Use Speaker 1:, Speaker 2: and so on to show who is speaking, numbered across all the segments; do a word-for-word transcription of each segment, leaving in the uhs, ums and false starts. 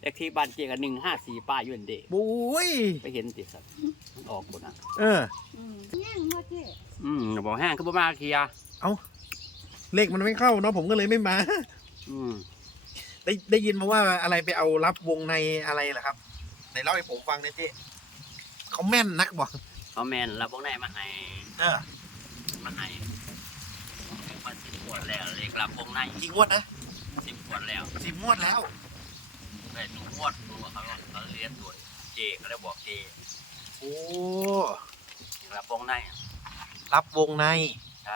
Speaker 1: เลขที่บ้านเจ๊กันหนึ่งห้าสี่ป้ายุ่นเดะ
Speaker 2: บุ้ย
Speaker 1: ไปเห็นติครับมันออกหมดนะ
Speaker 2: เออ
Speaker 3: อืมแย่งมาเจ๊
Speaker 1: อืมบอกแห้งคือบ่มาเคลียร์
Speaker 2: เอาเลขมันไม่เข้าเนาะผมก็เลยไม่มา
Speaker 1: อืม
Speaker 2: ได้ได้ยินมาว่าอะไรไปเอารับวงในอะไรเหรอครับไหนเล่าให้ผมฟังหน่อยเจ๊เขาแม่นนักบอก
Speaker 1: เขาแมนรับพวกนายมาให้
Speaker 2: เออ
Speaker 1: มาให้มาสิบขวดแล้วเลขรับพวกนาย
Speaker 2: กี่งวดนะ
Speaker 1: สิบขวดแล้ว
Speaker 2: สิบงวดแล้ว
Speaker 1: ได้ทุกงวดตัวเขาเขาเรียนตัวเจ๊ก็ได้บอกเจ๊
Speaker 2: โอ้
Speaker 1: รับพวกนาย
Speaker 2: รับวงใน
Speaker 1: ใช่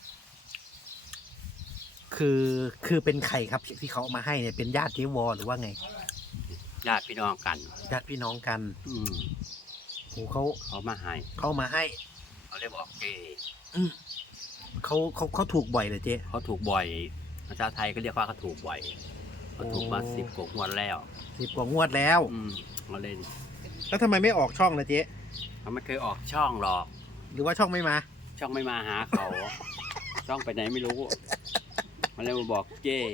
Speaker 2: คือคือเป็นใครครับที่เขาเอามาให้เนี่ยเป็นญาติเจ๊วอหรือว่าไง
Speaker 1: ญาติพี่น้องกัน
Speaker 2: ญาติพี่น้องกัน
Speaker 1: อืม
Speaker 2: โอ้เขา
Speaker 1: เขามาให้
Speaker 2: เขามาให้
Speaker 1: เขาได้บอกเจ๊
Speaker 2: อืมเขาเขาเขาถูกบ่อยเลยเจ๊
Speaker 1: เขาถูกบ่อยภาษาไทยก็เรียกว่าเขาถูกบ่อยเขาถูกมา
Speaker 2: โอ้
Speaker 1: สิบกว่างวดแล้ว
Speaker 2: สิบกว่างวดแล้ว
Speaker 1: อืมเขาเล่น
Speaker 2: แล้วทำไมไม่ออกช่องนะเจ๊
Speaker 1: เขาไม่เคยออกช่องหรอก
Speaker 2: หรือว่าช่องไม่มา
Speaker 1: ช่องไม่มาหาเขา ช่องไปไหนไม่รู้ มันเลยมาบอกเจ้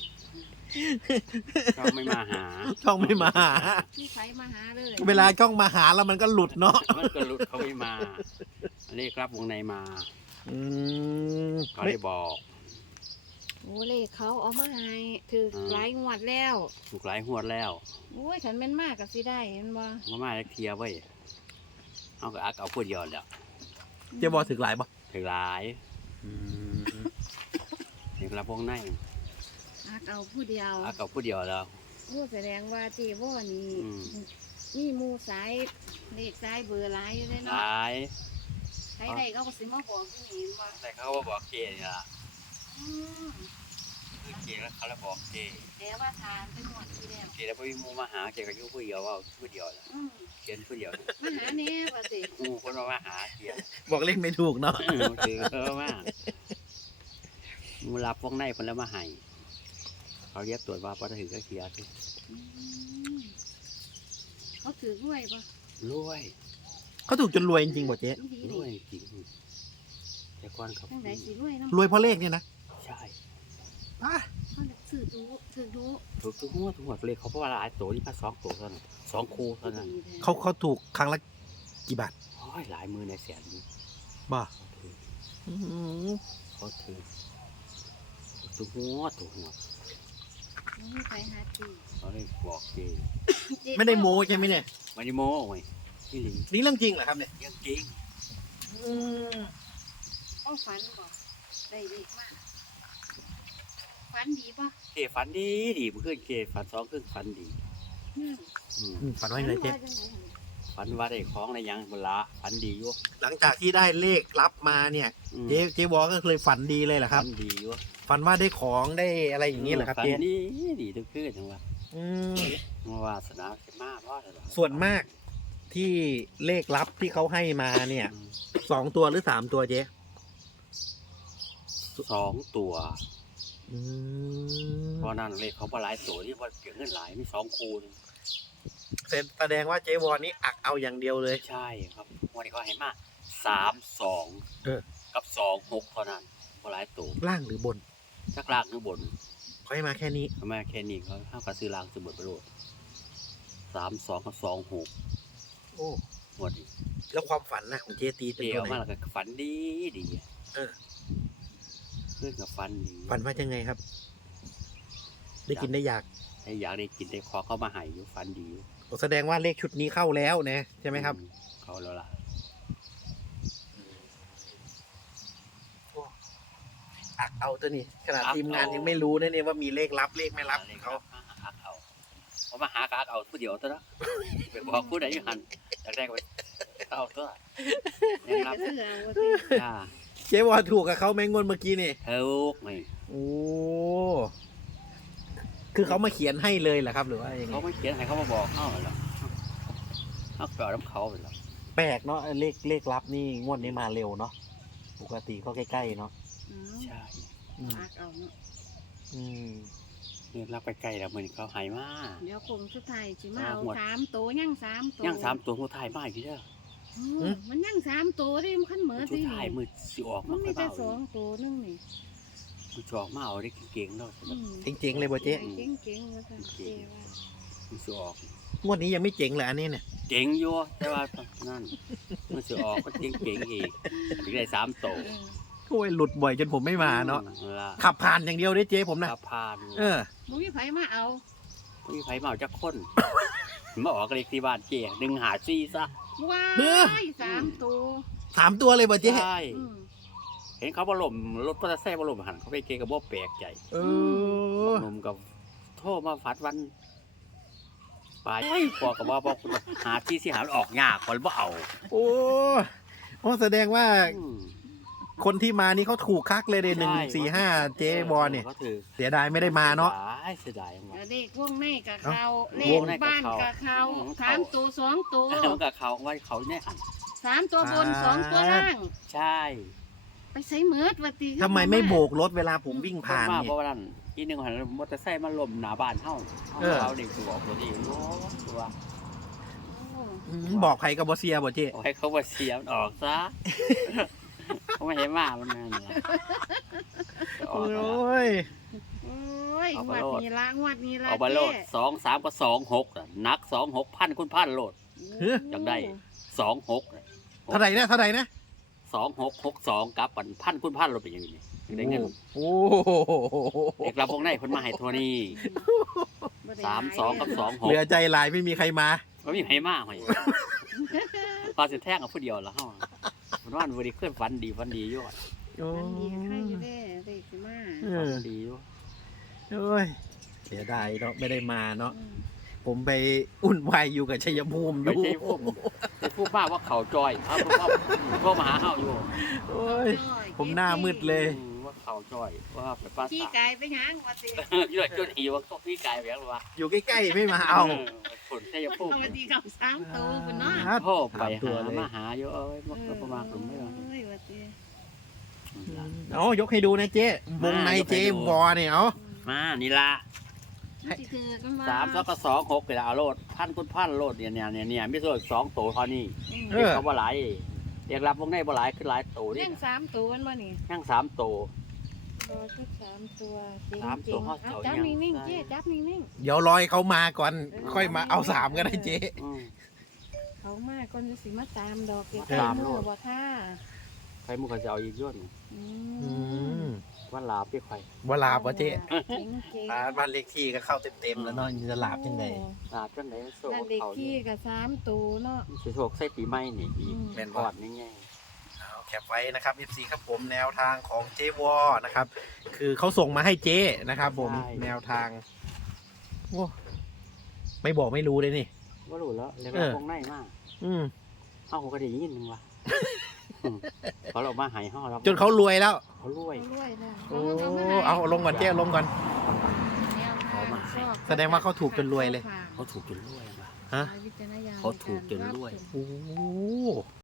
Speaker 1: ช่องไม่มาหา
Speaker 2: ช่องไม่มาหา
Speaker 3: พี่ไฟมาหาเลย
Speaker 2: เวลาช่องมาหาแล้วมันก็หลุดเนาะ
Speaker 1: มันก็หลุดเขาไม่มาอันนี้ครับวงในมา
Speaker 2: อืม
Speaker 1: เขา
Speaker 2: ไม่
Speaker 1: ได้บอก
Speaker 3: โอ้เลขเขาเอามาให้ถือหลายงวดแล้ว
Speaker 1: ถูกหลายหัวดแล้ว
Speaker 3: โอ้ยฉันแม่นมากกับสิได้เห็นบ่
Speaker 1: มามาเคลียร์ไว้เอาก็อักเอาพูดเดียวแล้ว
Speaker 2: เจ๊บอถึกหลายปะ
Speaker 1: ถึงหลายถึงรับวงใน
Speaker 3: อาเอาผู้เดียว
Speaker 1: อักเอาพูดเดียวแล้ว
Speaker 3: โอ้แสดงว่าเจ๊ว่านี่
Speaker 1: อืม
Speaker 3: นี่หมูสายเลขสายเบอร์หลายอยู่เลย
Speaker 1: ห
Speaker 3: เนาะ
Speaker 1: ลาย
Speaker 3: ใครใดก็บ่สิมาบอกที่นี่ว่า
Speaker 1: แต่เขาก็บอกเจ้นี่ล่ะ
Speaker 3: อืม
Speaker 1: คือเจ้แล้วเขาเลยบอกเจ้
Speaker 3: แต่ว่าทานเป็นหมดที่แล้ว
Speaker 1: เจ้แล้วพี่มูมาหาเจ้ก็อยู่ผู้เดียวว่าผู้เดียวแหละ
Speaker 3: อืม
Speaker 1: เขียนผู้เดียว
Speaker 3: มาหาแน่ว่าสิ
Speaker 1: มูคนมาหาเขียน
Speaker 2: บอกเลขไม่ถูกเนาะ
Speaker 1: ถือเออมากมูรับวงในคนแล้วมาให้เขาเรียกตรวจว่าพอถือก็เคลียร์สิ
Speaker 3: อืมเขาถือด้วยปะ
Speaker 1: รวย
Speaker 2: เขาถูกจนรวยจริงๆบ่เจ๊
Speaker 3: อีดี
Speaker 1: ร
Speaker 3: นี่
Speaker 1: วยจริงแต่ก่อนเขา
Speaker 3: ทั้งไหนสิรวยเนาะ
Speaker 2: รวยเพราะเลขเนี่ยนะ
Speaker 1: ใช่
Speaker 2: อ่ะ
Speaker 3: เขาถือดูถือดู
Speaker 1: ถูกทุกหัวทุกหัวเลยเขาเพราะว่าหลายตัวนี่พัสองตัวเท่านั้นสองคู่เท่านั้น
Speaker 2: เขาเขาถูกครั้งละกี่บาท
Speaker 1: โอ้ยหลายมือในแสนมือ
Speaker 2: บ่
Speaker 1: เขาถือ
Speaker 2: อืม
Speaker 1: เขาถือทุกหัวทุกหัว
Speaker 3: นี่ไปหาจี
Speaker 1: เขาเลยบอกเจ
Speaker 2: ไม่ได้โม้ใช่ไหมเนี่ย
Speaker 1: ไม่ได้โม้ไงที่หลี
Speaker 2: นี่เรื่องจริงเหรอครับเนี่ย
Speaker 1: เรื่องจริง
Speaker 2: อืม
Speaker 3: เขาฝันบอกได้เลขมากฝันดีปะ
Speaker 1: เจฝันดีดีเมื่อคืนเจฝันสองคืนฝันดี
Speaker 3: อืม
Speaker 1: อืม
Speaker 2: อืมฝันว่าไงเจ๊
Speaker 3: ฝันว่าจังไหนหั่น
Speaker 1: ฝันว่าได้ของในยังบนละฝันดีอยู่
Speaker 2: หลังจากที่ได้เลขรับมาเนี่ย
Speaker 1: อืม
Speaker 2: เจ๊เจ๊วอก็เลยฝันดีเลยเหรอค
Speaker 1: ฝั
Speaker 2: รับ
Speaker 1: นดีอยู่
Speaker 2: ฝันว่าได้ของได้อะไรอย่างนี้เหรอครับ
Speaker 1: ฝัน
Speaker 2: เจ๊
Speaker 1: ดีดีทุกคืนจังหวะ
Speaker 2: อืม
Speaker 1: เมื่อวาสนาเข็มมากว่าเลย
Speaker 2: ส่วนมากที่เลขลับที่เขาให้มาเนี่ยสองตัวหรือสามตัวเจ๊
Speaker 1: สองตัว
Speaker 2: อืม
Speaker 1: เพราะนั่นเลยเขาปลายตัวที่ว่าเกี่ยงเงินหลายมีสองคูณ
Speaker 2: แสดงว่าเจ๊วอนี่อักเอาอย่างเดียวเลย
Speaker 1: ใช่ครับวันนี้เขาให้มาสามสอง
Speaker 2: เออ
Speaker 1: กับสองหกเท่านั้นปลายตัว
Speaker 2: ล่างหรือบน
Speaker 1: ชักลากหรือบน
Speaker 2: เขาให้มาแค่นี้
Speaker 1: เขาแม่แค่นี้เขาห้ามกระซื้อลางซื้อบนไปโลดสามสองกับสองหก
Speaker 2: โอ้
Speaker 1: หมดอีก
Speaker 2: แล้วความฝันนะของเจ๊ตีเป็น
Speaker 1: เกี่
Speaker 2: ตั
Speaker 1: ยว ว
Speaker 2: ไหน
Speaker 1: มาแล้วก็ฝันดีดี
Speaker 2: เออ
Speaker 1: เพื่อนกับฝันดี
Speaker 2: ฝันว่ายังไงครับ ได้กินได้อยาก
Speaker 1: ให้อยากได้กินได้ขอเข้ามาใหายอยู่ฝันดีอยู่
Speaker 2: โอ้แสดงว่าเลขชุดนี้เข้าแล้วนะใช่ไหมครับ
Speaker 1: อืเขาแล้วล่ะ
Speaker 2: อักเอาตัวนี้ขนาดทีมงานยังไม่รู้นะเนี่ยว่ามีเลขลับเลขไม่ลับ
Speaker 1: เล
Speaker 2: ของ
Speaker 1: ย
Speaker 2: เขา
Speaker 1: อักเอาเขามาหากากเอาผู้เดียวตัวละไปบอกผู้ใดอยู่หันอยากได้ก็ไปเอาตัวเน้นรับ
Speaker 3: ไปซื้อเอาว่าสิ
Speaker 1: จ้า
Speaker 2: เจ๊วอถูกกับเขาไหมงวดเมื่อกี้นี่
Speaker 1: เทวกนี่
Speaker 2: โอ้คือเขามาเขียนให้เลยเหรอครับ หรือว่ายังไง
Speaker 1: เขาไม่เขียนให้เขามาบอกเขาเหรอเขาเปล่าน้ำเขาไปแล้ว
Speaker 2: แปลกเนาะเลขเลขลับนี่งวดนี้มาเร็วเนาะปกติก็ใกล้ๆเนาะ
Speaker 3: อืม
Speaker 1: ใช่
Speaker 2: อืม
Speaker 3: ฝากเอาเนาะ
Speaker 2: อืม
Speaker 1: เนี่ยรับไปไกลแล้วมันเขาหายมาก
Speaker 3: เดี๋ยวคงสุดท้ายสิมาเอา
Speaker 1: หมด
Speaker 3: สามโตย่างสามโต
Speaker 1: ย่างสามตัวหัวไทายมากอีกเด้อ
Speaker 3: อืมมันย่างสามโตได้มันขั้นเหมือ
Speaker 1: หั
Speaker 3: สิ
Speaker 1: วไทายมือสิออก
Speaker 3: มั
Speaker 1: มาน ค่
Speaker 3: มี
Speaker 1: อย
Speaker 3: แต่
Speaker 1: เบา
Speaker 3: สองโตนึงนี่
Speaker 1: มันจะออกมาเอาได้เก่งๆเนาะ
Speaker 3: อืม
Speaker 2: จริงๆเลยบ่เจ๊
Speaker 3: เก่งๆว่าซั่นเจ๊ว่า
Speaker 1: มันสิออก
Speaker 2: งวดนี้ยังไม่เจ๋งเลยอันนี้เนี่ย
Speaker 1: เจ๋งอยู่แต่ว่านั่นมันสิออกก็เจ๋งเจ๋งอีกถึงได้สามโต
Speaker 3: เออ
Speaker 2: โอ้ยหลุดบ่อยจนผมไม่มาเนาะ
Speaker 1: อืมล่ะ
Speaker 2: ขับผ่านอย่างเดียวได้เจ๊ผมนะ
Speaker 1: ขับผ่าน
Speaker 2: เออ
Speaker 3: บ่มีไผมาเอา
Speaker 1: บ่มีไผมาเอาจักคน มาออกเลขที่บ้านเจ๊หนึ่งหาซี่ซะ
Speaker 3: ว้า
Speaker 2: เฮ้อ
Speaker 3: ยสามตัว
Speaker 2: สามตัวเลยบ่เจ๊
Speaker 1: ใช่
Speaker 3: อืม
Speaker 1: เห็นเขาบ่ล่มรถมอเตอร์ไซค์บ่ล่มหันเขาไปเกก็บ่แปลกใจ
Speaker 2: เออ
Speaker 1: หนุ่มกับโทรมาฝัดวันไปพอกับว่าบอกหาที่สิหาออกยากคนบ่เอา
Speaker 2: โอ้โอ้แสดงว่า
Speaker 1: อืม
Speaker 2: คนที่มานี่เขาถูกคักเลยเดหนึ่ง
Speaker 1: ใช่
Speaker 2: สี่ห้าเจ๊บอลเนี่ย
Speaker 1: เขาถือ
Speaker 2: เสียดายไม่ได้มาเนาะ
Speaker 1: เสียดายเสียดายมาก
Speaker 3: แล้วเลขวงในกับเขาเล
Speaker 1: ว
Speaker 3: ข
Speaker 1: งในกับ
Speaker 3: บ้าน
Speaker 1: เขา
Speaker 3: กับเขา
Speaker 1: อืม
Speaker 3: สามตัวสองตัว
Speaker 1: แล้วกับเขาว่าเขาเนี่ยหัน
Speaker 3: สามตัวบนสองตัวล่าง
Speaker 1: ใช่
Speaker 3: ไปใส่เมิดวัตี
Speaker 2: ทำไมไม่โบกรถเวลาผมวิ่งผ่าน
Speaker 1: มา
Speaker 2: เนี่
Speaker 1: เพ
Speaker 2: ย
Speaker 1: ราะว่านั่นทีหนึงหันมอเตอร์ไซค์มาล่มหน้าบ้านเฮาเฮา
Speaker 2: เออ
Speaker 1: เอาเด็กตัวออกตัวนี้โอ้ตัว
Speaker 2: อืมบอกใครกับบอเซียบ่เจ๊
Speaker 1: โอ้ให้เขาว่าเสียมันออกซะ เขาไม่เห็นมามันนั่นล่ะจะอ
Speaker 2: โอ
Speaker 1: อกแล้วล่ะ
Speaker 2: ้ย
Speaker 3: โอ้ย
Speaker 1: เอา
Speaker 3: ง
Speaker 1: ไป
Speaker 3: วด
Speaker 1: โลด
Speaker 3: นี้ละงวดนี้ละ
Speaker 1: เอาไปโลด
Speaker 3: เจ๊
Speaker 1: สองสามก็สองหกน่ะนักสองหกพันคุณพันโลด
Speaker 2: เฮ้ย
Speaker 1: อยากได้ สองหก
Speaker 2: เท่าไหร่นะเท่าไหร่นะ
Speaker 1: สองหกหกสองกับปันพันคุณพันโลดเป็นอย่างนี้อยากได้เงิน
Speaker 2: โอ้โห
Speaker 1: เด็กเราพวกนี้คนมาให้ทัวนี้
Speaker 3: บ่ได้
Speaker 1: สาม
Speaker 3: หลย
Speaker 1: สองกับสองห
Speaker 2: เห
Speaker 1: ก
Speaker 2: ลือใจหลายไม่มีใครมา
Speaker 1: ก็มีให้มากหอยพอสิแท่งกับผู้เดียวแล้วเฮามันว่าวันนี้เคลื่อนฝันดีฝันดีอยู่อะ
Speaker 2: โอ้
Speaker 3: อันนี้ใครอยู่เด้เลขสิมา
Speaker 2: เอ
Speaker 1: ฝั
Speaker 2: อน
Speaker 1: ดีอยู่
Speaker 2: โอ้ยเสียดายเนาะไม่ได้มาเนาะ
Speaker 3: อืม
Speaker 2: ผมไปอุ่นวายอยู่กับชัยภูมิอ
Speaker 1: ไม่
Speaker 2: ยู่
Speaker 1: ใช่พูดไม่พูดมากว่าเขาจอยเขาเขาโทรมาหาเฮาอยู่
Speaker 2: โอ้ย
Speaker 3: จ้อย
Speaker 2: ผมหน้ามืดเลย
Speaker 1: อืมว่าเขาจอยว่าไปป้า
Speaker 3: ขี้
Speaker 1: สาว
Speaker 3: ไก่ไปหยังวัตี
Speaker 1: อยู่จนอีว่าเขาพี่กายแบบว่า
Speaker 2: อยู่ใกล้ๆไม่มาเอา
Speaker 1: ผลแค่จะพูด
Speaker 3: วัตีกับสามตัวคุณเนาะ
Speaker 2: ครับ
Speaker 1: โทรไป
Speaker 2: ถามตัว
Speaker 1: หา
Speaker 2: เลย
Speaker 1: มาหาอยู่เอ้ยมันก็ประมาณกลุ่มไม่
Speaker 3: เอ
Speaker 1: ว่า
Speaker 3: ้ยวัตี
Speaker 2: เอายกให้ดูนะเจ๊วงในเจ๊บอเนี่ยเอา
Speaker 1: มานี่ละ
Speaker 3: มันสิถือกันมา
Speaker 1: สามแล้วก็สองหกเลยเอาโลดพันคุณพันโลดเนี่ยเนี่ยเนี่ยเนี่ยไม่ส่วนสองตัวเท่านี้
Speaker 2: เอ
Speaker 1: เรียก
Speaker 2: อ
Speaker 1: เขาบ่หลายเรียกรับวงในบ่หลายคือหลายตัวนี่
Speaker 3: เลี้ยงสามตัวมันบ่นี่
Speaker 1: นั่งสามตัว
Speaker 3: รอชุดสามตัวจริง
Speaker 1: สาม
Speaker 3: จ
Speaker 1: ตั
Speaker 3: ริ
Speaker 1: ว
Speaker 3: ง
Speaker 1: เขา
Speaker 3: เอา
Speaker 1: เขา
Speaker 3: จับ
Speaker 1: ยัง
Speaker 3: นิ่ง
Speaker 1: ได้
Speaker 3: ๆเจ๊จับนิ่ง
Speaker 2: เดี๋ยวรอยเขามาก่อน ค่อยมาเอาสามก็ได้เจ๊
Speaker 1: อืม
Speaker 3: ๆเขามาก่อนจะสิมาตามดอกเก็บ
Speaker 1: ตาม
Speaker 3: มื
Speaker 1: โล
Speaker 3: อ
Speaker 1: ด
Speaker 3: บ่ค่ะ
Speaker 1: ใครมุกเขาจะเอาอีกย่น
Speaker 3: อื
Speaker 2: อื
Speaker 3: ม
Speaker 2: ม
Speaker 1: ว่าลาไปใคร
Speaker 2: วลาบวะเจ๊
Speaker 3: เจ๋งเจ๋ง
Speaker 2: บ้านเลขที่ก็เข้าเต็มๆแล้วเนาะจะหลาบยังไง
Speaker 1: ลาจังไหนโซ่
Speaker 3: นั่นเด็ก
Speaker 1: เขา
Speaker 3: ที่
Speaker 1: นี่
Speaker 3: กับสามตัวเนาะ
Speaker 1: สิโชคใส่ปีใหม่นี่อีก
Speaker 3: อืม
Speaker 2: แม่น
Speaker 1: พ
Speaker 2: บ่
Speaker 1: อดนี่ไง
Speaker 2: เอาแคปไว้นะครับ เอฟ ซี ครับผมแนวทางของเจ๊วอนะครับ คือเขาส่งมาให้เจ๊นะครับผมแนวทางโอ้ไม่บอกไม่รู้เลยนี่
Speaker 1: ว่ารู้แล้วเรียก
Speaker 2: เออ
Speaker 1: วงในมาก
Speaker 2: อืม
Speaker 1: เอ้าผมก็ได้ยินนึงว่ะอืมเขาเรามาใหายห้อเรา
Speaker 2: จนเขารวยแล้ว
Speaker 1: เขารวย
Speaker 3: เขารวยนะ
Speaker 2: โอ้เอาลงก่อนเจ๊ลงก่อน
Speaker 3: แนวทางชอบ
Speaker 2: แสดงว่าเขาถูกจนรวยเลย
Speaker 1: เขาถูกจนรวยว่ะ
Speaker 2: ฮะ
Speaker 3: วิจารณญาณ
Speaker 1: เขาถูกจนรวย
Speaker 2: โอ้